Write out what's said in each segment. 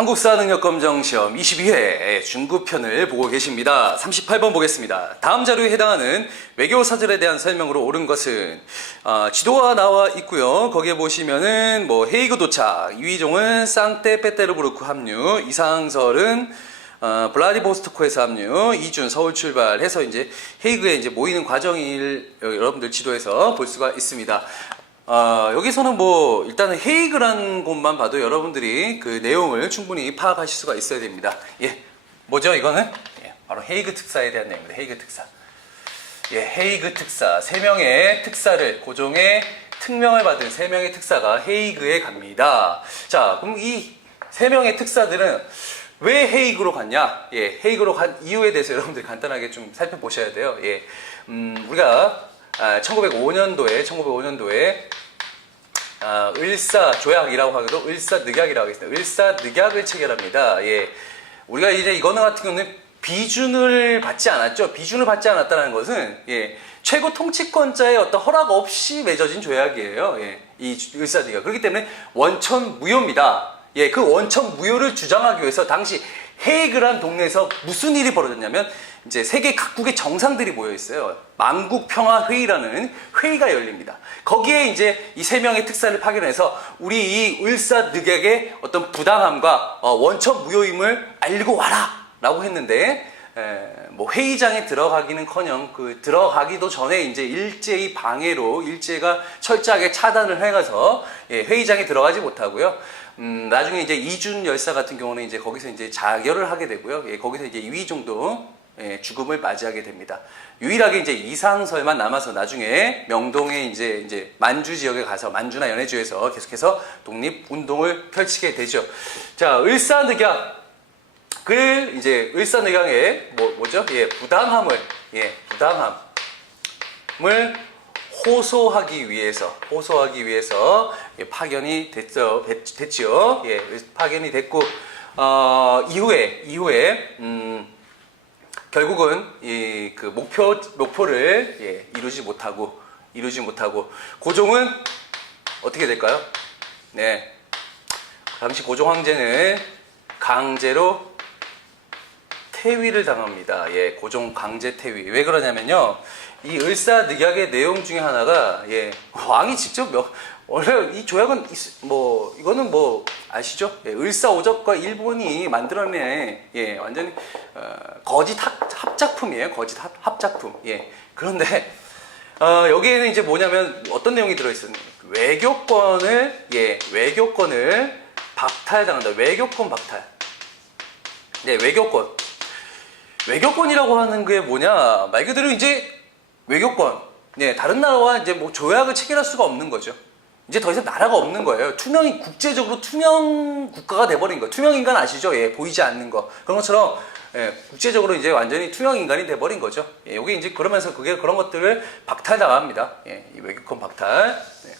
한국사 능력검정 시험 22회 중급편을 보고 계십니다. 38번 보겠습니다. 다음 자료에 해당하는 외교 사절에 대한 설명으로 옳은 것은 어, 지도가 나와 있고요. 거기에 보시면은 뭐 헤이그 도착, 이휘종은 상테페테르부르크 합류, 이상설은 어, 블라디보스토크에서 합류, 이준 서울 출발해서 이제 헤이그에 이제 모이는 과정을 여러분들 지도에서 볼 수가 있습니다. 어, 여기서는 뭐 일단은 헤이그라는 곳만 봐도 여러분들이 그 내용을 충분히 파악하실 수가 있어야 됩니다. 예, 뭐죠 이거는? 예, 바로 헤이그 특사에 대한 내용입니다. 헤이그 특사. 예, 헤이그 특사 세 명의 특사를 고종의 특명을 받은 세 명의 특사가 헤이그에 갑니다. 자, 그럼 이 세 명의 특사들은 왜 헤이그로 갔냐? 예, 헤이그로 간 이유에 대해서 여러분들이 간단하게 좀 살펴보셔야 돼요. 예, 음, 우리가 아, 1905년도에 1905년도에 아, 을사 조약이라고 하기도 을사늑약이라고 하겠습니다. 을사늑약을 체결합니다. 예. 우리가 이제 이거는 같은 경우는 비준을 받지 않았죠. 비준을 받지 않았다는 것은 예. 최고 통치권자의 어떤 허락 없이 맺어진 조약이에요. 예. 이 을사늑약. 그렇기 때문에 원천 무효입니다. 예. 그 원천 무효를 주장하기 위해서 당시 헤이그란 동네에서 무슨 일이 벌어졌냐면 이제 세계 각국의 정상들이 모여 있어요. 만국 평화 회의라는 회의가 열립니다. 거기에 이제 이 세 명의 특사를 파견해서 우리 이 을사늑약의 어떤 부당함과 어, 원천 무효임을 알고 와라라고 했는데 에, 뭐 회의장에 들어가기는커녕 그 들어가기도 전에 이제 일제히 방해로 일제가 철저하게 차단을 해가서 예, 회의장에 들어가지 못하고요. 음, 나중에 이제 이준 열사 같은 경우는 이제 거기서 이제 자결을 하게 되고요. 예, 거기서 이제 이위정도 예, 죽음을 맞이하게 됩니다. 유일하게 이제 이상설만 남아서 나중에 명동에 이제 이제 만주 지역에 가서 만주나 연해주에서 계속해서 독립 운동을 펼치게 되죠. 자, 을사늑약 그 이제 을사늑약의 뭐 뭐죠? 예, 부당함을 예, 부당함을 호소하기 위해서 호소하기 위해서 예, 파견이 됐죠. 됐지요. 예, 파견이 됐고 어, 이후에 이후에 음 결국은 이 그 목표 목표를 예, 이루지 못하고 이루지 못하고 고종은 어떻게 될까요? 네, 당시 고종 황제는 강제로 태위를 당합니다. 예, 고종 강제 태위. 왜 그러냐면요, 이 을사늑약의 내용 중에 하나가 예, 왕이 직접 명, 원래 이 조약은 있- 뭐 이거는 뭐 아시죠? 예, 을사오적과 일본이 만들어낸 예 완전히 어, 거짓 합, 합작품이에요. 거짓 합, 합작품. 예 그런데 어, 여기에는 이제 뭐냐면 어떤 내용이 들어 있었냐 외교권을 예 외교권을 박탈당한다. 외교권 박탈. 네 외교권. 외교권이라고 하는 게 뭐냐 말 그대로 이제 외교권. 네 다른 나라와 이제 뭐 조약을 체결할 수가 없는 거죠. 이제 더 이상 나라가 없는 거예요. 투명이 국제적으로 투명 국가가 돼버린 거. 투명 인간 아시죠? 예, 보이지 않는 거. 그런 것처럼 예, 국제적으로 이제 완전히 투명 인간이 돼버린 거죠. 예, 여기 이제 그러면서 그게 그런 것들을 박탈당합니다. 예, 이 외교권 박탈. 네.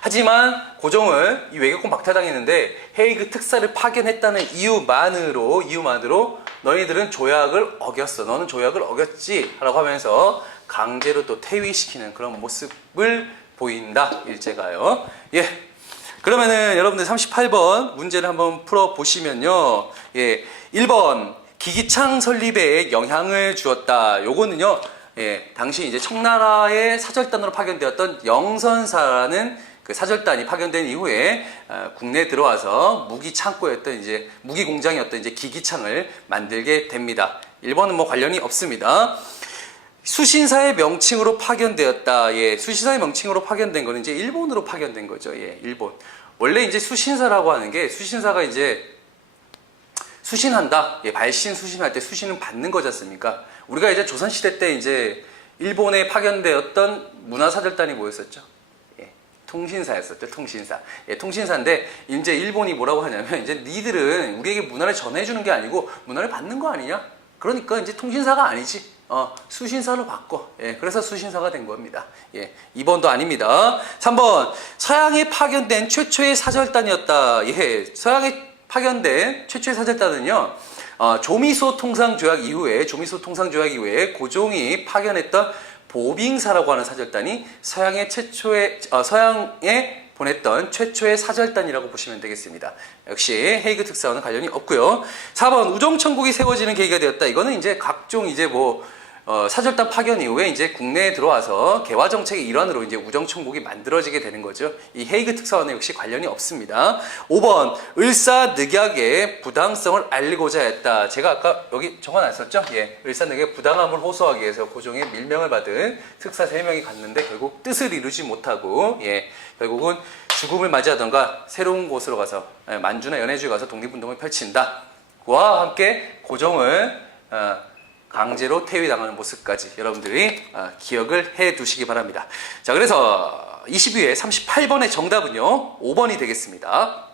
하지만 고종은 이 외교권 박탈당했는데 헤이그 특사를 파견했다는 이유만으로 이유만으로 너희들은 조약을 어겼어. 너는 조약을 어겼지 라고 하면서 강제로 또 퇴위시키는 그런 모습을 보인다 일제가요. 예. 그러면은 여러분들 38번 문제를 한번 풀어 보시면요. 예. 1번 기기창 설립에 영향을 주었다. 요거는요. 예. 당시 이제 청나라의 사절단으로 파견되었던 영선사라는 그 사절단이 파견된 이후에 어, 국내에 들어와서 무기 창고였던 이제 무기 공장이었던 이제 기기창을 만들게 됩니다. 1번은 뭐 관련이 없습니다. 수신사의 명칭으로 파견되었다. 예, 수신사의 명칭으로 파견된 거는 이제 일본으로 파견된 거죠. 예, 일본. 원래 이제 수신사라고 하는 게 수신사가 이제 수신한다. 예, 발신 수신할 때 수신은 받는 거지 않습니까? 우리가 이제 조선시대 때 이제 일본에 파견되었던 문화사절단이 뭐였었죠? 예, 통신사였었죠. 통신사. 예, 통신사인데 이제 일본이 뭐라고 하냐면 이제 니들은 우리에게 문화를 전해주는 게 아니고 문화를 받는 거 아니냐? 그러니까 이제 통신사가 아니지. 어, 수신사로 바꿔. 예, 그래서 수신사가 된 겁니다. 예, 2번도 아닙니다. 3번, 서양에 파견된 최초의 사절단이었다. 예, 서양에 파견된 최초의 사절단은요, 어, 조미소 통상 조약 이후에, 조미소 통상 조약 이후에 고종이 파견했던 보빙사라고 하는 사절단이 서양의 최초의, 어, 서양의 보냈던 최초의 사절단이라고 보시면 되겠습니다. 역시 헤이그 특사와는 관련이 없고요. 4번 우정천국이 세워지는 계기가 되었다. 이거는 이제 각종 이제 뭐 어, 사절단 파견 이후에 이제 국내에 들어와서 개화 정책의 일환으로 이제 우정천국이 만들어지게 되는 거죠. 이 헤이그 특사와는 역시 관련이 없습니다. 5번 을사늑약의 부당성을 알리고자 했다. 제가 아까 여기 적어놨었죠. 예, 을사늑약의 부당함을 호소하기 위해서 고종의 밀명을 받은 특사 3명이 갔는데 결국 뜻을 이루지 못하고 예, 결국은 죽음을 맞이하던가 새로운 곳으로 가서 예, 만주나 연해주에 가서 독립운동을 펼친다. 와 함께 고종을 어, 강제로 퇴위당하는 모습까지 여러분들이 아, 기억을 해 두시기 바랍니다. 자, 그래서 22회 38번의 정답은요, 5번이 되겠습니다.